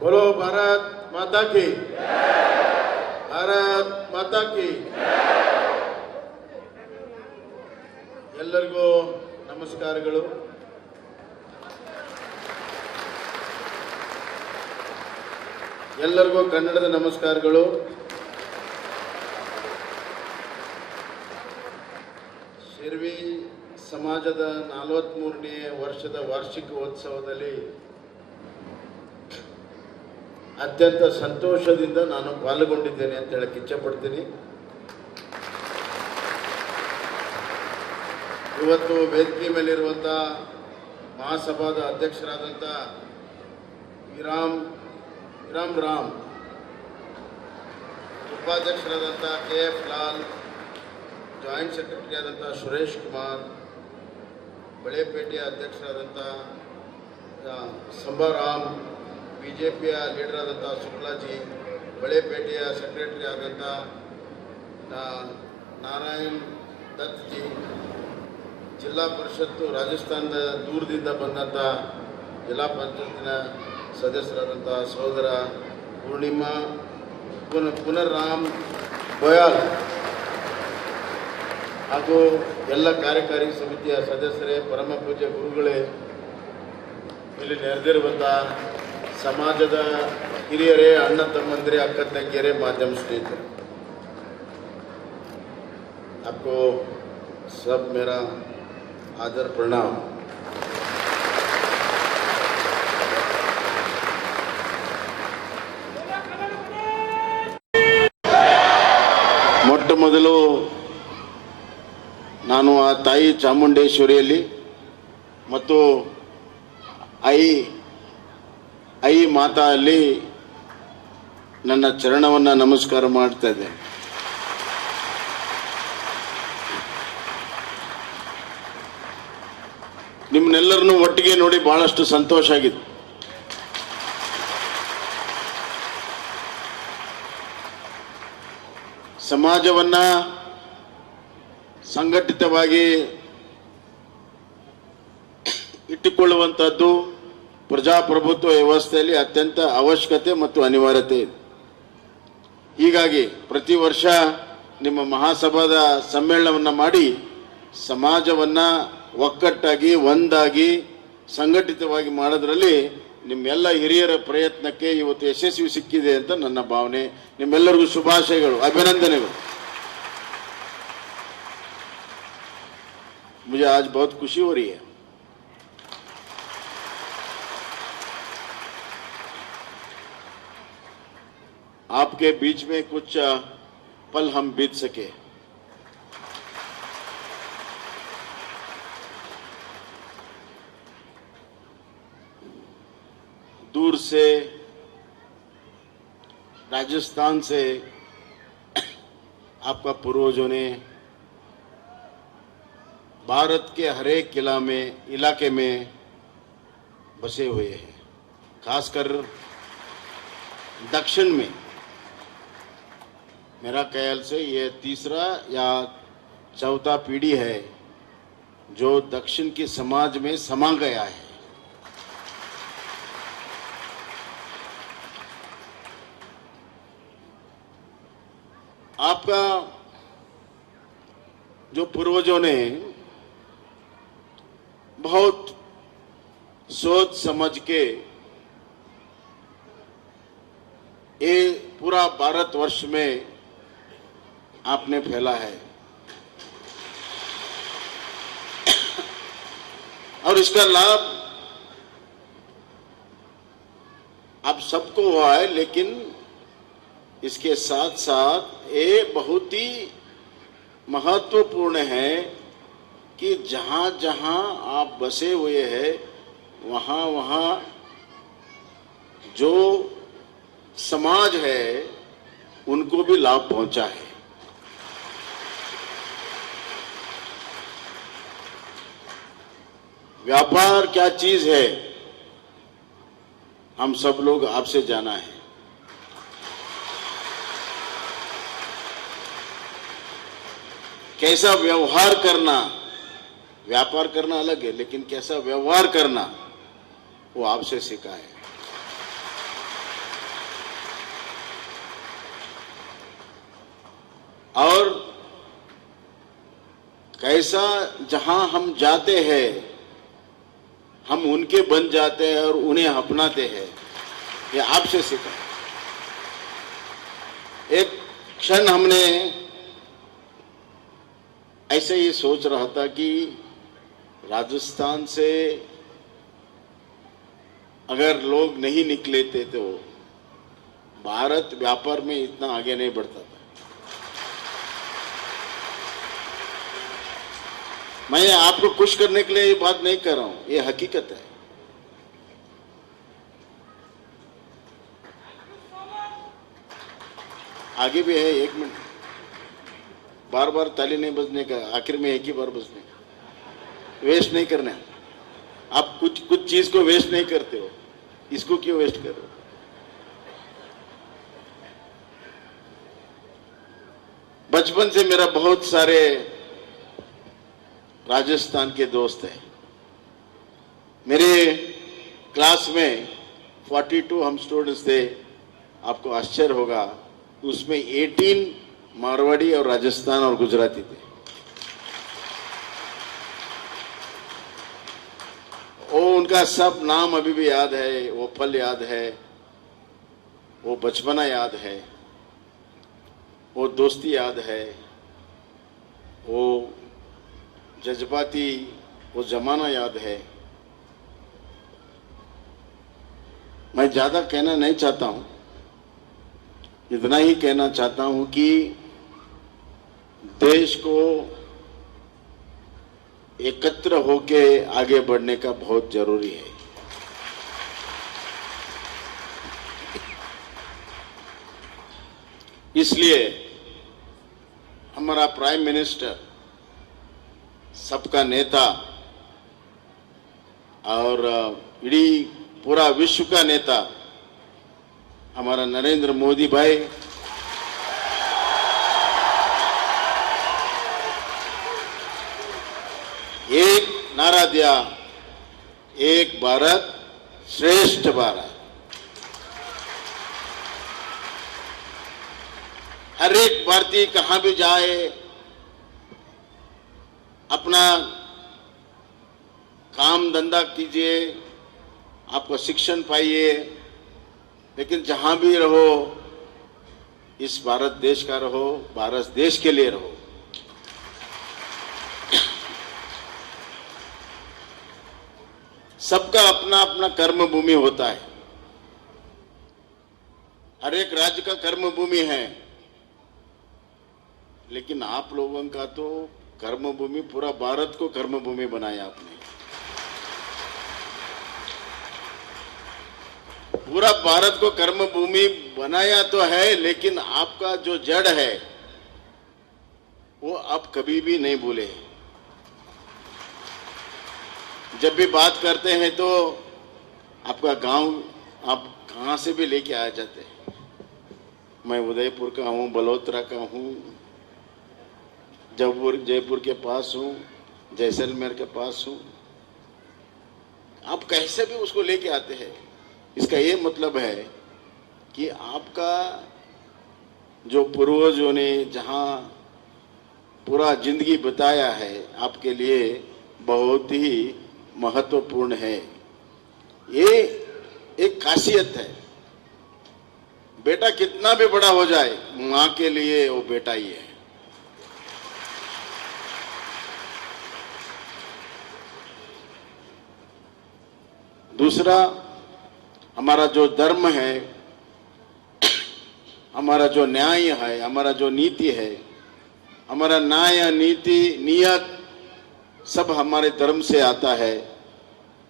बोलो भारत माता की, भारत माता की। ಎಲ್ಲರಿಗೂ ನಮಸ್ಕಾರಗಳು. ಎಲ್ಲರಿಗೂ ಕನ್ನಡದ ನಮಸ್ಕಾರಗಳು. ಶಿರ್ವಿ ಸಮಾಜದ 43ನೇ ವರ್ಷದ ವಾರ್ಷಿಕೋತ್ಸವದಲ್ಲಿ ಅತ್ಯಂತ ಸಂತೋಷದಿಂದ ನಾನು ಪಾಲ್ಗೊಂಡಿದ್ದೇನೆ ಅಂತ ಹೇಳಕ್ಕೆ ಇಚ್ಛೆಪಡ್ತೀನಿ. ಇವತ್ತು ವೇದಿಕೆ ಮೇಲಿರುವಂಥ ಮಹಾಸಭಾದ ಅಧ್ಯಕ್ಷರಾದಂಥ ರಾಮ್, ಉಪಾಧ್ಯಕ್ಷರಾದಂಥ KF ಲಾಲ್, ಜಾಯಿಂಟ್ ಸೆಕ್ರೆಟರಿ ಆದಂಥ ಸುರೇಶ್ ಕುಮಾರ್, ಬಳೆಪೇಟೆಯ ಅಧ್ಯಕ್ಷರಾದಂಥ ಸಂಬಾರಾಮ್, BJPಯ ಲೀಡರ್ ಆದಂಥ ಶುಕ್ಲಾಜಿ, ಬಳೆಪೇಟೆಯ ಸೆಕ್ರೆಟರಿ ಆದಂಥ ನಾರಾಯಣ್ ದತ್ ಜಿ, ಜಿಲ್ಲಾ ಪರಿಷತ್ತು ರಾಜಸ್ಥಾನದ ದೂರದಿಂದ ಬಂದಂಥ ಜಿಲ್ಲಾ ಪಂಚಾಯತಿನ ಸದಸ್ಯರಾದಂಥ ಸಹೋದರ ಪೂರ್ಣಿಮಾ, ಪುನರ್ರಾಮ್ ಗೋಯಾಲ್ ಹಾಗೂ ಎಲ್ಲ ಕಾರ್ಯಕಾರಿ ಸಮಿತಿಯ ಸದಸ್ಯರೇ, ಪರಮ ಪೂಜ್ಯ ಗುರುಗಳೇ, ಇಲ್ಲಿ ನೆರೆದಿರುವಂಥ ಸಮಾಜದ ಹಿರಿಯರೇ, ಅಣ್ಣ ತಮ್ಮಂದಿರೇ, ಅಕ್ಕ ತಂಗಿಯರೇ, ಮಾಧ್ಯಮ ಸ್ನೇಹಿತರೆ, आपको सब मेरा आदर प्रणाम. ಮೊಟ್ಟ ಮೊದಲು ನಾನು ಆ ತಾಯಿ ಚಾಮುಂಡೇಶ್ವರಿಯಲ್ಲಿ ಮತ್ತು ಐ ಮಾತಾ ಅಲ್ಲಿ ನನ್ನ ಚರಣವನ್ನು ನಮಸ್ಕಾರ ಮಾಡ್ತಾ ಇದ್ದೇನೆ. ನಿಮ್ಮನ್ನೆಲ್ಲರನ್ನೂ ಒಟ್ಟಿಗೆ ನೋಡಿ ಬಹಳಷ್ಟು ಸಂತೋಷ ಆಗಿದೆ. ಸಮಾಜವನ್ನ ಸಂಘಟಿತವಾಗಿ ಇಟ್ಟುಕೊಳ್ಳುವಂಥದ್ದು ಪ್ರಜಾಪ್ರಭುತ್ವ ವ್ಯವಸ್ಥೆಯಲ್ಲಿ ಅತ್ಯಂತ ಅವಶ್ಯಕತೆ ಮತ್ತು ಅನಿವಾರ್ಯತೆ ಇದೆ. ಹೀಗಾಗಿ ಪ್ರತಿ ವರ್ಷ ನಿಮ್ಮ ಮಹಾಸಭಾದ ಸಮ್ಮೇಳನವನ್ನು ಮಾಡಿ ಸಮಾಜವನ್ನ ಒಕ್ಕಟ್ಟಾಗಿ ಒಂದಾಗಿ ಸಂಘಟಿತವಾಗಿ ಮಾಡೋದ್ರಲ್ಲಿ ನಿಮ್ಮೆಲ್ಲ ಹಿರಿಯರ ಪ್ರಯತ್ನಕ್ಕೆ ಇವತ್ತು ಯಶಸ್ವಿ ಸಿಕ್ಕಿದೆ ಅಂತ ನನ್ನ ಭಾವನೆ. ನಿಮ್ಮೆಲ್ಲರಿಗೂ ಶುಭಾಶಯಗಳು, ಅಭಿನಂದನೆಗಳು. मुझे आज बहुत खुशी हो रही है. आपके बीच में कुछ पल हम बीत सके. दूर से राजस्थान से आपका पूर्वजों ने भारत के हर एक इलाके में बसे हुए हैं. खासकर दक्षिण में मेरा ख्याल से ये तीसरा या चौथा पीढ़ी है जो दक्षिण के समाज में समा गया है. आपका जो पूर्वजों ने बहुत सोच समझ के ये पूरा भारतवर्ष में आपने फैला है और इसका लाभ आप सबको हुआ है. लेकिन इसके साथ साथ ये बहुत ही महत्वपूर्ण है कि जहाँ जहाँ आप बसे हुए हैं वहाँ वहाँ जो समाज है उनको भी लाभ पहुँचा है. व्यापार क्या चीज है हम सब लोग आपसे जाना है. कैसा व्यवहार करना, व्यापार करना अलग है, लेकिन कैसा व्यवहार करना वो आपसे सीखा है. कैसा जहां हम जाते हैं हम उनके बन जाते हैं और उन्हें अपनाते हैं, ये आपसे सीखा। एक क्षण हमने ऐसे ही सोच रहा था कि राजस्थान से अगर लोग नहीं निकले थे तो भारत व्यापार में इतना आगे नहीं बढ़ता था। मैं आपको खुश करने के लिए ये बात नहीं कर रहा हूं, ये हकीकत है। आगे भी है, एक मिनट, बार बार ताली नहीं बजने का, आखिर में एक ही बार बजने का, वेस्ट नहीं करना। आप कुछ चीज को वेस्ट नहीं करते हो, इसको क्यों वेस्ट कर रहे हो? बचपन से मेरा बहुत सारे राजस्थान के दोस्त हैं। मेरे क्लास में 42 हम स्टूडेंट्स थे। आपको आश्चर्य होगा, उसमें 18 मारवाड़ी और राजस्थान और गुजराती थे। वो उनका सब नाम अभी भी याद है, वो पल याद है, वो बचपना याद है, वो दोस्ती याद है, वो जज्बाती वो जमाना याद है। मैं ज्यादा कहना नहीं चाहता हूं, इतना ही कहना चाहता हूं कि देश को एकत्र होके आगे बढ़ने का बहुत जरूरी है। इसलिए हमारा प्राइम मिनिस्टर, सबका नेता और इडी पूरा विश्व का नेता हमारा नरेंद्र मोदी भाई एक नारा दिया, एक भारत श्रेष्ठ भारत। हर एक भारतीय कहां भी जाए अपना काम धंधा कीजिए, आपको शिक्षण पाइए, लेकिन जहां भी रहो इस भारत देश का रहो, भारत देश के लिए रहो। सबका अपना अपना कर्म भूमि होता है, हर एक राज्य का कर्म भूमि है, लेकिन आप लोगों का तो कर्म भूमि, पूरा भारत को कर्म भूमि बनाया आपने। पूरा भारत को कर्म भूमि बनाया तो है, लेकिन आपका जो जड़ है वो आप कभी भी नहीं भूले। जब भी बात करते हैं तो आपका गांव आप कहां से भी लेके आ जाते हैं। मैं उदयपुर का हूं, बलोत्रा का हूं, जयपुर के पास हूं, जैसलमेर के पास हूं। आप कैसे भी उसको लेके आते हैं। इसका ये मतलब है कि आपका जो पूर्वजों ने जहां पूरा जिंदगी बिताया है, आपके लिए बहुत ही महत्वपूर्ण है। ये एक खासियत है। बेटा कितना भी बड़ा हो जाए, मां के लिए वो बेटा ही है। दूसरा, हमारा जो धर्म है, हमारा जो न्याय है, हमारा जो नीति है, हमारा न्याय नीति नियत सब हमारे धर्म से आता है।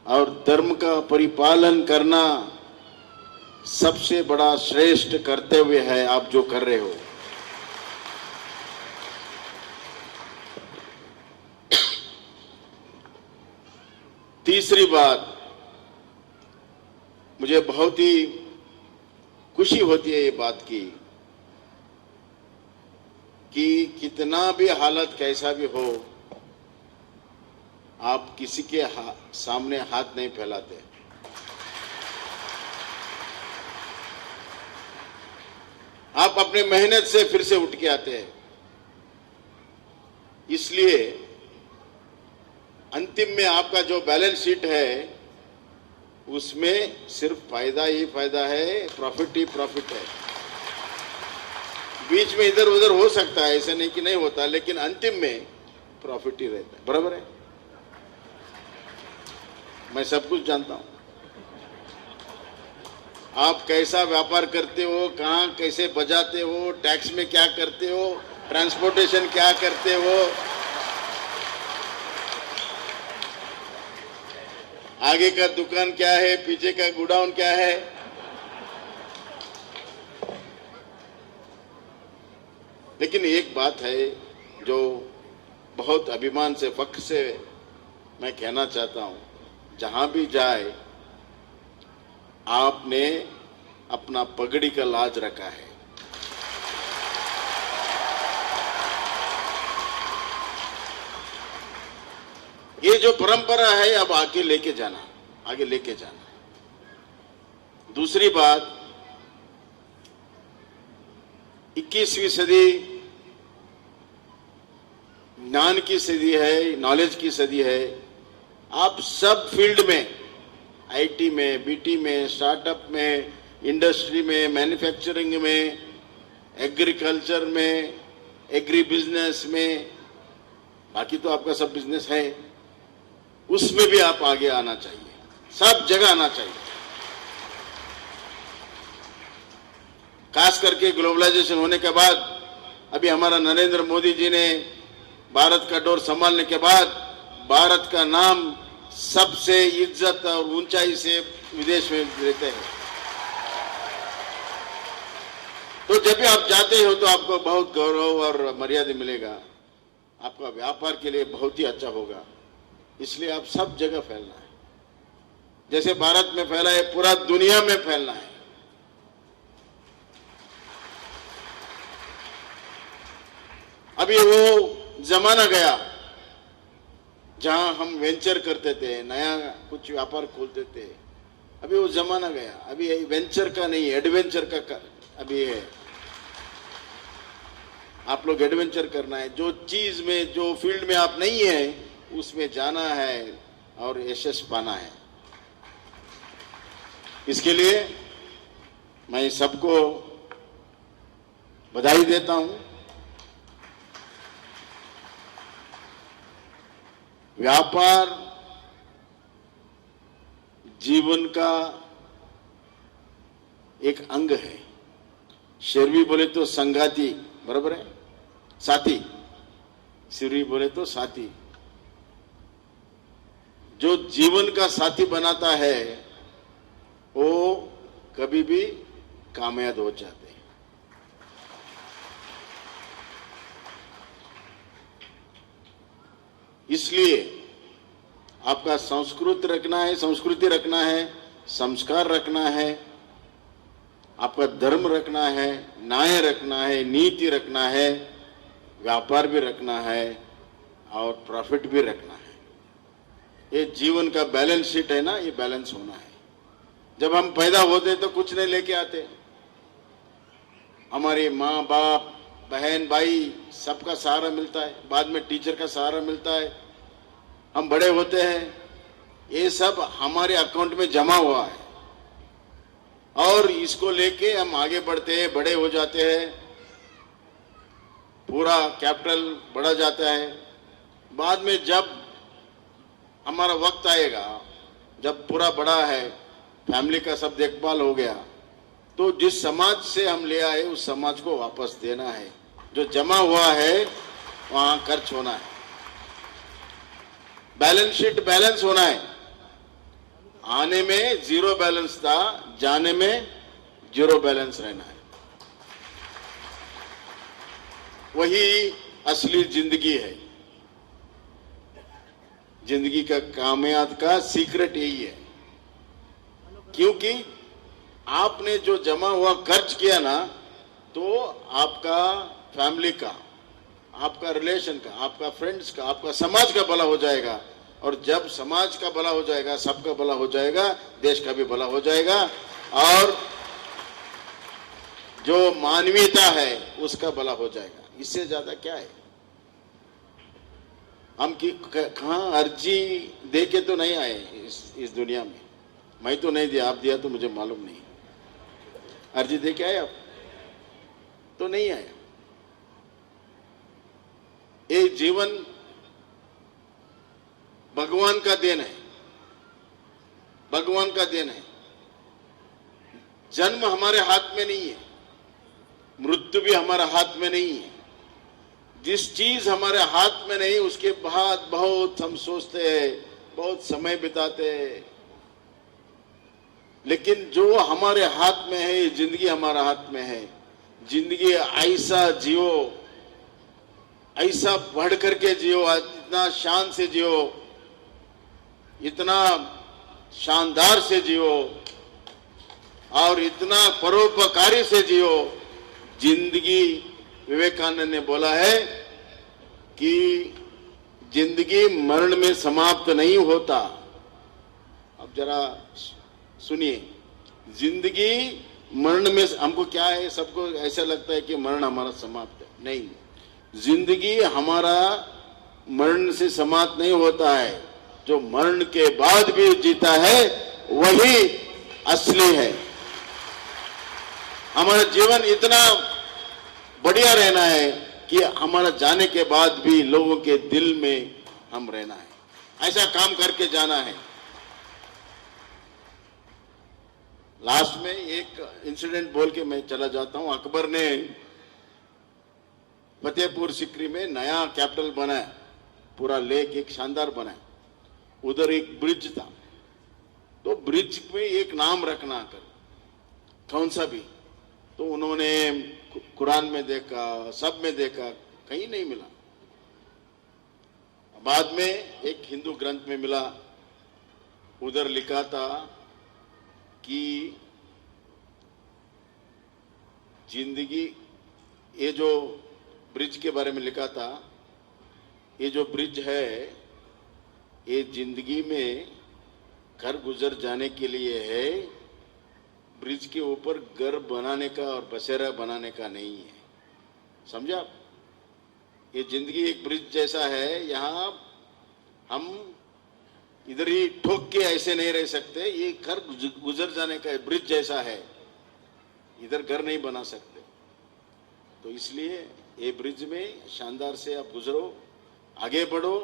और धर्म का परिपालन करना सबसे बड़ा श्रेष्ठ कर्तव्य है, आप जो कर रहे हो। तीसरी बात, मुझे बहुत ही खुशी होती है ये बात की कि कितना भी हालत कैसा भी हो, आप किसी के सामने हाथ नहीं फैलाते। आप अपने मेहनत से फिर से उठ के आते हैं। इसलिए अंतिम में आपका जो बैलेंस शीट है उसमें सिर्फ फायदा ही फायदा है, प्रॉफिट ही प्रॉफिट है। बीच में इधर उधर हो सकता है, ऐसा नहीं कि नहीं होता, लेकिन अंतिम में प्रॉफिट ही रहता है। बराबर है, मैं सब कुछ जानता हूं। आप कैसा व्यापार करते हो, कहां कैसे बजाते हो, टैक्स में क्या करते हो, ट्रांसपोर्टेशन क्या करते हो, आगे का दुकान क्या है, पीछे का गोडाउन क्या है। लेकिन एक बात है जो बहुत अभिमान से, फख्र से मैं कहना चाहता हूं, जहां भी जाए आपने अपना पगड़ी का लाज रखा है। ये जो परंपरा है अब आगे लेके जाना, आगे लेके जाना। दूसरी बात, 21वीं सदी ज्ञान की सदी है, नॉलेज की सदी है। आप सब फील्ड में, आईटी में, बीटी में, स्टार्टअप में, इंडस्ट्री में, मैन्युफैक्चरिंग में, एग्रीकल्चर में, एग्री बिजनेस में, बाकी तो आपका सब बिजनेस है, उसमें भी आप आगे आना चाहिए, सब जगह आना चाहिए। खास करके ग्लोबलाइजेशन होने के बाद, अभी हमारा नरेंद्र मोदी जी ने भारत का डोर संभालने के बाद भारत का नाम सबसे इज्जत और ऊंचाई से विदेश में लेते हैं। तो जब भी आप जाते हो तो आपको बहुत गौरव और मर्यादा मिलेगा, आपका व्यापार के लिए बहुत ही अच्छा होगा। इसलिए आप सब जगह फैलना है, जैसे भारत में फैला है पूरा दुनिया में फैलना है। अभी वो जमाना गया जहां हम वेंचर करते थे, नया कुछ व्यापार खोलते थे। अभी वो जमाना गया, अभी वेंचर का नहीं, एडवेंचर का अभी है। आप लोग एडवेंचर करना है, जो चीज में, जो फील्ड में आप नहीं है उसमें जाना है और यशस्वी पाना है। इसके लिए मैं सबको बधाई देता हूं। व्यापार जीवन का एक अंग है। शेरवी बोले तो संगाती, बराबर है, साथी। सिरवी बोले तो साथी। जो जीवन का साथी बनाता है वो कभी भी कामयाब हो जाते हैं। इसलिए आपका संस्कृति रखना है, संस्कार रखना है, आपका धर्म रखना है, न्याय रखना है, नीति रखना है, व्यापार भी रखना है और प्रॉफिट भी रखना है। ये जीवन का बैलेंस शीट है ना, ये बैलेंस होना है। जब हम पैदा होते तो कुछ नहीं लेके आते, हमारी माँ बाप बहन भाई सबका सहारा मिलता है, बाद में टीचर का सहारा मिलता है, हम बड़े होते हैं, ये सब हमारे अकाउंट में जमा हुआ है और इसको लेके हम आगे बढ़ते हैं, बड़े हो जाते हैं, पूरा कैपिटल बढ़ा जाता है। बाद में जब हमारा वक्त आएगा, जब पूरा बड़ा है, फैमिली का सब देखभाल हो गया, तो जिस समाज से हम ले आए उस समाज को वापस देना है। जो जमा हुआ है वहां खर्च होना है। बैलेंस शीट बैलेंस होना है। आने में जीरो बैलेंस था, जाने में जीरो बैलेंस रहना है। वही असली जिंदगी है। जिंदगी का कामयाब का सीक्रेट यही है, क्योंकि आपने जो जमा हुआ खर्च किया ना, तो आपका फैमिली का, आपका रिलेशन का, आपका फ्रेंड्स का, आपका समाज का भला हो जाएगा। और जब समाज का भला हो जाएगा, सबका भला हो जाएगा, देश का भी भला हो जाएगा और जो मानवीयता है उसका भला हो जाएगा। इससे ज्यादा क्या है? हम कहाँ अर्जी दे के तो नहीं आए इस दुनिया में। मैं तो नहीं दिया, आप दिया तो मुझे मालूम नहीं। अर्जी दे के आए आप तो नहीं आया। ये जीवन भगवान का देन है, भगवान का देन है। जन्म हमारे हाथ में नहीं है, मृत्यु भी हमारे हाथ में नहीं है। जिस चीज हमारे हाथ में नहीं उसके बाद बहुत हम सोचते हैं, बहुत समय बिताते हैं। लेकिन जो हमारे हाथ में है, जिंदगी हमारे हाथ में है। जिंदगी ऐसा जियो, ऐसा बढ़ करके जियो, इतना शान से जियो, इतना शानदार से जियो और इतना परोपकारी से जियो। जिंदगी, विवेकानंद ने बोला है कि जिंदगी मरण में समाप्त नहीं होता। अब जरा सुनिए, जिंदगी मरण में, हमको क्या है, सबको ऐसा लगता है कि मरण हमारा समाप्त है। नहीं, जिंदगी हमारा मरण से समाप्त नहीं होता है। जो मरण के बाद भी जीता है वही असली है। हमारा जीवन इतना बढ़िया रहना है कि हमारा जाने के बाद भी लोगों के दिल में हम रहना है। ऐसा काम करके जाना है। लास्ट में एक इंसिडेंट बोल के मैं चला जाता हूं। अकबर ने फतेहपुर सिकरी में नया कैपिटल बनाया, पूरा लेक एक शानदार बनाया। उधर एक ब्रिज था, तो ब्रिज में एक नाम रखना कर, कौन सा भी। तो उन्होंने कुरान में देखा, सब में देखा, कहीं नहीं मिला। बाद में एक हिंदू ग्रंथ में मिला, उधर लिखा था कि जिंदगी, ये जो ब्रिज के बारे में लिखा था, ये जो ब्रिज है ये जिंदगी में घर गुजर जाने के लिए है। ब्रिज के ऊपर घर बनाने का और बसेरा बनाने का नहीं है, समझा? ये जिंदगी एक ब्रिज जैसा है। यहाँ हम इधर ही ठोक के ऐसे नहीं रह सकते। ये घर गुजर जाने का ब्रिज जैसा है, इधर घर नहीं बना सकते। तो इसलिए ये ब्रिज में शानदार से आप गुजरो, आगे बढ़ो,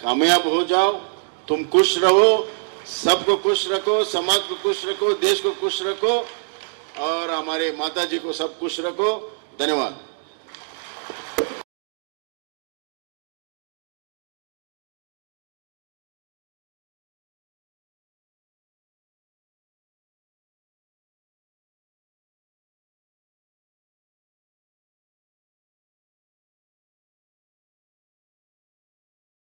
कामयाब हो जाओ। तुम खुश रहो, सबको खुश रखो, समाज को खुश रखो, देश को खुश रखो और हमारे माता जी को सब खुश रखो। धन्यवाद।